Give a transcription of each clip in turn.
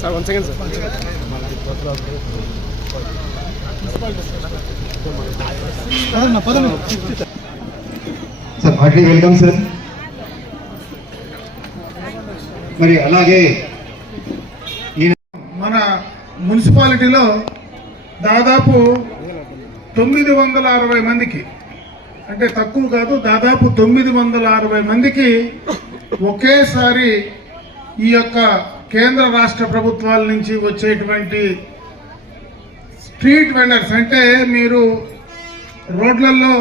Sir 1 second sir. Sir heartily welcome sir. మరి అలాగే మన మున్సిపాలిటీలో దాదాపు 960 మందికి, అంటే తక్కువ కాదు, దాదాపు 960 మందికి ఒకేసారి ఈ యొక్క కేంద్ర రాష్ట్ర ప్రభుత్వాల నుంచి వచ్చేటువంటి స్ట్రీట్ వెండర్స్, అంటే మీరు రోడ్లలో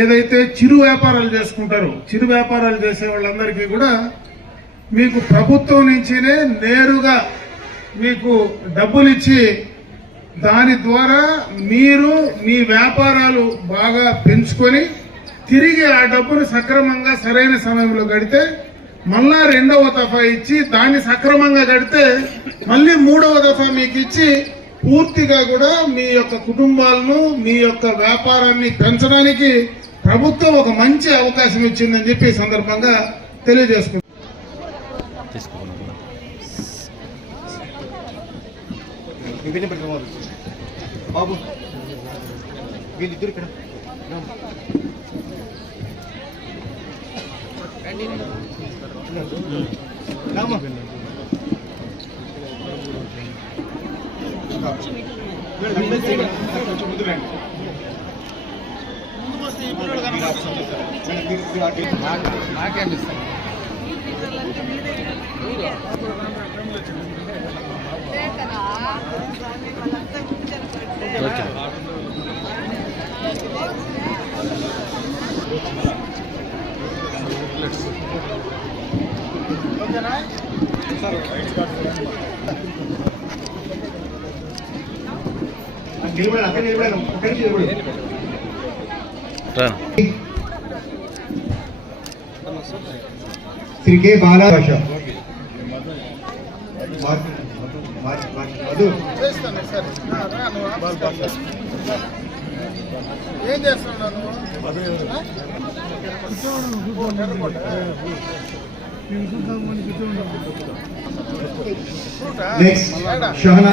ఏదైతే చిరు వ్యాపారాలు చేసుకుంటారో, చిరు వ్యాపారాలు చేసే వాళ్ళందరికీ కూడా మీకు ప్రభుత్వం నుంచినే నేరుగా మీకు డబ్బులు ఇచ్చి దాని ద్వారా మీరు మీ వ్యాపారాలు బాగా పెంచుకొని తిరిగి ఆ డబ్బును సక్రమంగా సరైన సమయంలో గడితే మళ్ళా 2వ దఫా ఇచ్చి దాన్ని సక్రమంగా గడితే మళ్ళీ 3వ దఫా మీకు ఇచ్చి పూర్తిగా కూడా మీ యొక్క కుటుంబాలను మీ యొక్క వ్యాపారాన్ని పెంచడానికి ప్రభుత్వం ఒక మంచి అవకాశం ఇచ్చిందని చెప్పి ఈ సందర్భంగా తెలియజేసుకుంటున్నాను. బాబు వీళ్ళిద్దరు ఇక్కడ శ్రీ కే బాలా భాష ఏం చేస్తున్నాను నెక్స్ట్ షహనా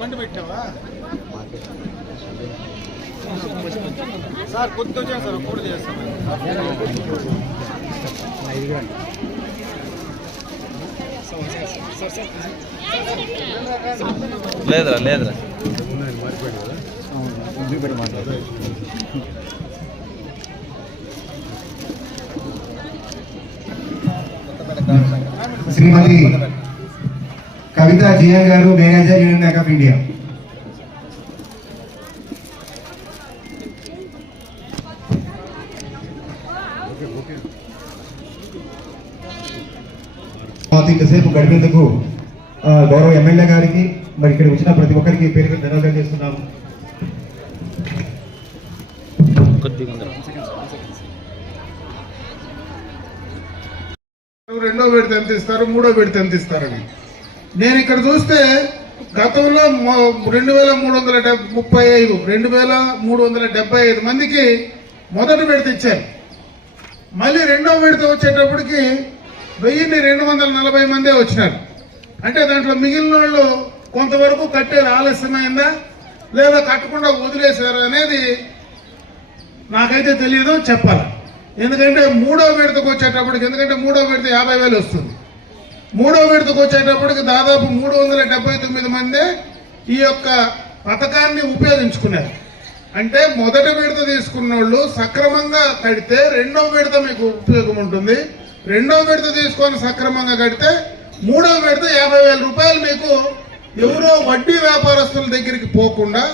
బండి పెట్టినావా సార్? కొద్దిగా వచ్చాను సార్, కూడా చేస్తాను. లేదురా లేదురా శ్రీమతి కవిత జిఎన్ గారు, manager union bank of India. ఇంతసేపు గడిపేందుకు గౌరవ ఎమ్మెల్యే గారికి, మరి ఇక్కడ వచ్చిన ప్రతి ఒక్కరికి పేరు ధన్యవాదాలు చేస్తున్నాము. రెండో విడత ఎంత ఇస్తారు, మూడో విడత ఎంత ఇస్తారని నేను ఇక్కడ చూస్తే గతంలో 2375 మందికి మొదటి విడత ఇచ్చారు. మళ్ళీ రెండో విడత వచ్చేటప్పటికి 1240 మందే వచ్చినారు. అంటే దాంట్లో మిగిలిన వాళ్ళు కొంతవరకు కట్టేది ఆలస్యమైందా లేదా కట్టకుండా వదిలేశారు అనేది నాకైతే తెలియదు, చెప్పాలి. ఎందుకంటే మూడో విడతకు వచ్చేటప్పటికి, ఎందుకంటే మూడో విడత 50,000 వస్తుంది. మూడో విడతకు వచ్చేటప్పటికి దాదాపు 379 మందే ఈ యొక్క పథకాన్ని ఉపయోగించుకున్నారు. అంటే మొదటి విడత తీసుకున్న వాళ్ళు సక్రమంగా కడితే రెండో విడత మీకు ఉపయోగం ఉంటుంది. రెండో విడత తీసుకొని సక్రమంగా కడితే మూడో విడత 50,000 రూపాయలు మీకు ఎవరో వడ్డీ వ్యాపారస్తుల దగ్గరికి పోకుండా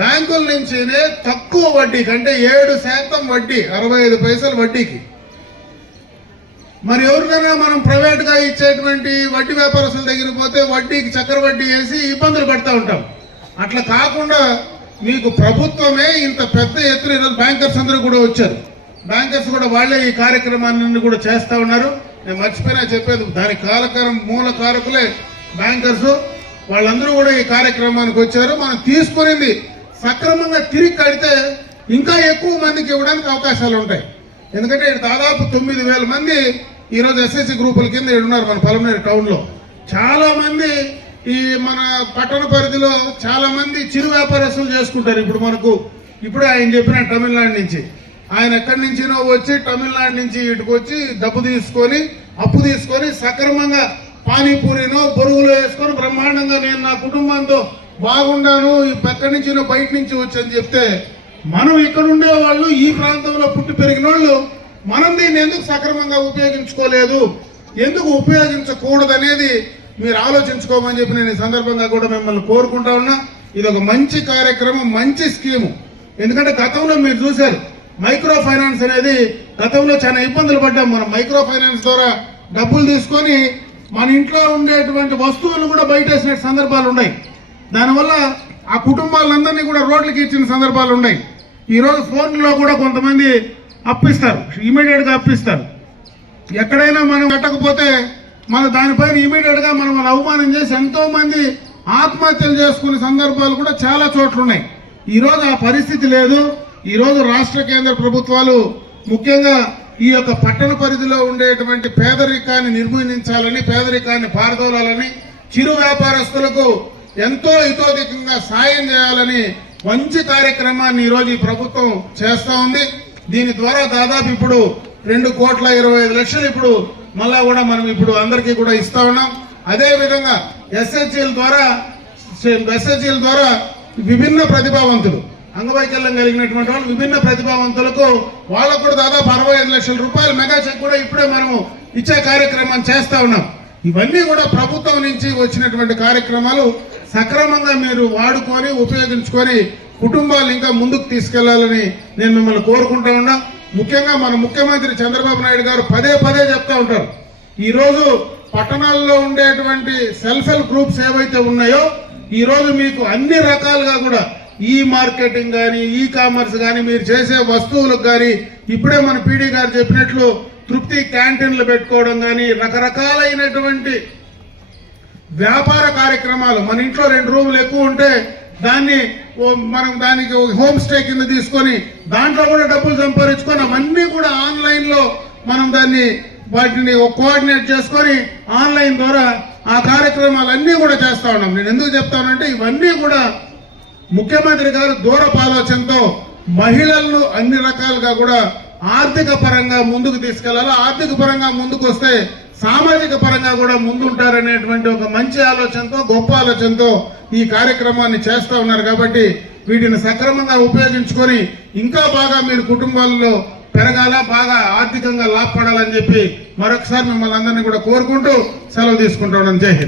బ్యాంకుల నుంచినే తక్కువ వడ్డీకి, అంటే 7% వడ్డీ, 65 పైసలు వడ్డీకి. మరి ఎవరికైనా మనం ప్రైవేట్గా ఇచ్చేటువంటి వడ్డీ వ్యాపారస్తుల దగ్గరికి పోతే వడ్డీకి చక్కెర వడ్డీ వేసి ఇబ్బందులు పడుతూ ఉంటాం. అట్లా కాకుండా మీకు ప్రభుత్వమే ఇంత పెద్ద ఎత్తున ఈరోజు బ్యాంకర్స్ అందరూ కూడా వచ్చారు. బ్యాంకర్స్ కూడా వాళ్ళే ఈ కార్యక్రమాన్ని కూడా చేస్తూ ఉన్నారు. నేను మర్చిపోయినా చెప్పేది, దానికి మూల కారకులే బ్యాంకర్స్. వాళ్ళందరూ కూడా ఈ కార్యక్రమానికి వచ్చారు. మనం తీసుకునేది సక్రమంగా తిరిగి కడితే ఇంకా ఎక్కువ మందికి ఇవ్వడానికి అవకాశాలు ఉంటాయి. ఎందుకంటే దాదాపు 9,000 మంది ఈరోజు ఎస్ఎస్సి గ్రూపుల కింద ఉన్నారు మన పలమనేరు టౌన్లో. చాలా మంది ఈ మన పట్టణ పరిధిలో చాలా మంది చిరు వ్యాపారస్తులు చేసుకుంటారు. ఇప్పుడు ఆయన చెప్పిన తమిళనాడు నుంచి ఆయన ఎక్కడి నుంచినో వచ్చి తమిళనాడు నుంచి ఇటుకు వచ్చి డబ్బు తీసుకొని అప్పు తీసుకొని సక్రమంగా పానీపూరినో బొరుగులో వేసుకొని బ్రహ్మాండంగా నేను నా కుటుంబంతో బాగుండాను, ఎక్కడి నుంచినో బయట నుంచి వచ్చి అని చెప్తే, మనం ఇక్కడ ఉండే వాళ్ళు ఈ ప్రాంతంలో పుట్టి పెరిగిన వాళ్ళు మనం దీన్ని ఎందుకు సక్రమంగా ఉపయోగించుకోలేదు, ఎందుకు ఉపయోగించకూడదనేది మీరు ఆలోచించుకోమని చెప్పి నేను ఈ సందర్భంగా కూడా మిమ్మల్ని కోరుకుంటా ఉన్నా. ఇది ఒక మంచి కార్యక్రమం, మంచి స్కీము. ఎందుకంటే గతంలో మీరు చూశారు మైక్రో ఫైనాన్స్ అనేది గతంలో చాలా ఇబ్బందులు పడ్డాం. మనం మైక్రో ఫైనాన్స్ ద్వారా డబ్బులు తీసుకొని మన ఇంట్లో ఉండేటువంటి వస్తువులు కూడా బయటేసిన సందర్భాలు ఉన్నాయి. దానివల్ల ఆ కుటుంబాలందరినీ కూడా రోడ్లకి ఇచ్చిన సందర్భాలు ఉన్నాయి. ఈరోజు ఫోన్లో కూడా కొంతమంది అప్పిస్తారు, ఇమీడియట్ గా అప్పిస్తారు. ఎక్కడైనా మనం కట్టకపోతే మన దానిపైన ఇమీడియట్ గా మనం అవమానం చేసి ఎంతో మంది ఆత్మహత్యలు చేసుకునే సందర్భాలు కూడా చాలా చోట్ల ఉన్నాయి. ఈరోజు ఆ పరిస్థితి లేదు. ఈరోజు రాష్ట్ర కేంద్ర ప్రభుత్వాలు ముఖ్యంగా ఈ యొక్క పట్టణ పరిధిలో ఉండేటువంటి పేదరికాన్ని నిర్మూలించాలని, పేదరికాన్ని పారదోలాలని, చిరు వ్యాపారస్తులకు ఎంతో హితోధికంగా సాయం చేయాలని మంచి కార్యక్రమాన్ని ఈరోజు ఈ ప్రభుత్వం చేస్తా ఉంది. దీని ద్వారా దాదాపు ఇప్పుడు 2,25,00,000 ఇప్పుడు మళ్ళా కూడా మనం ఇప్పుడు అందరికీ కూడా ఇస్తా ఉన్నాం. అదే విధంగా ఎస్హెచ్ఎల్ ద్వారా విభిన్న ప్రతిభావంతులు, అంగవైకల్యం కలిగినటువంటి వాళ్ళు విభిన్న ప్రతిభావంతులకు వాళ్ళకు కూడా దాదాపు 65 లక్షల రూపాయల మెగా చెక్ కూడా ఇప్పుడే మనము ఇచ్చే కార్యక్రమం చేస్తా ఉన్నాం. ఇవన్నీ కూడా ప్రభుత్వం నుంచి వచ్చినటువంటి కార్యక్రమాలు సక్రమంగా మీరు వాడుకొని ఉపయోగించుకొని కుటుంబాలు ఇంకా ముందుకు తీసుకెళ్లాలని నేను మిమ్మల్ని కోరుకుంటా ఉన్నా. ముఖ్యంగా మన ముఖ్యమంత్రి చంద్రబాబు నాయుడు గారు పదే చెప్తా ఉంటారు, ఈ రోజు పట్టణాల్లో ఉండేటువంటి సెల్ఫ్ హెల్ప్ గ్రూప్స్ ఏవైతే ఉన్నాయో ఈ రోజు మీకు అన్ని రకాలుగా కూడా ఈ మార్కెటింగ్ కానీ, ఈ కామర్స్ కానీ, మీరు చేసే వస్తువులకు కానీ, ఇప్పుడే మన పీడీ గారు చెప్పినట్లు తృప్తి క్యాంటీన్లు పెట్టుకోవడం కానీ, రకరకాలైనటువంటి వ్యాపార కార్యక్రమాలు. మన ఇంట్లో 2 రూములు ఎక్కువ ఉంటే మనం దానికి హోమ్ స్టే కింద తీసుకొని దాంట్లో కూడా డబ్బులు సంపాదించుకొని అవన్నీ కూడా ఆన్లైన్ లో మనం వాటిని కోఆర్డినేట్ చేసుకొని ఆన్లైన్ ద్వారా ఆ కార్యక్రమాలన్నీ కూడా చేస్తా ఉన్నాం. నేను ఎందుకు చెప్తానంటే ఇవన్నీ కూడా ముఖ్యమంత్రి గారు దూరపు ఆలోచనతో మహిళలను అన్ని రకాలుగా కూడా ఆర్థిక పరంగా ముందుకు తీసుకెళ్లాలి. ఆర్థిక పరంగా ముందుకు వస్తే సామాజిక పరంగా కూడా ముందుంటారనేటువంటి ఒక మంచి ఆలోచనతో, గొప్ప ఆలోచనతో ఈ కార్యక్రమాన్ని చేస్తా ఉన్నారు. కాబట్టి వీటిని సక్రమంగా ఉపయోగించుకొని ఇంకా బాగా మీరు కుటుంబాల్లో పెరగాల, బాగా ఆర్థికంగా లాభపడాలని చెప్పి మరొకసారి మిమ్మల్ని అందరినీ కూడా కోరుకుంటూ సెలవు తీసుకుంటా ఉన్నాను. జై హింద్.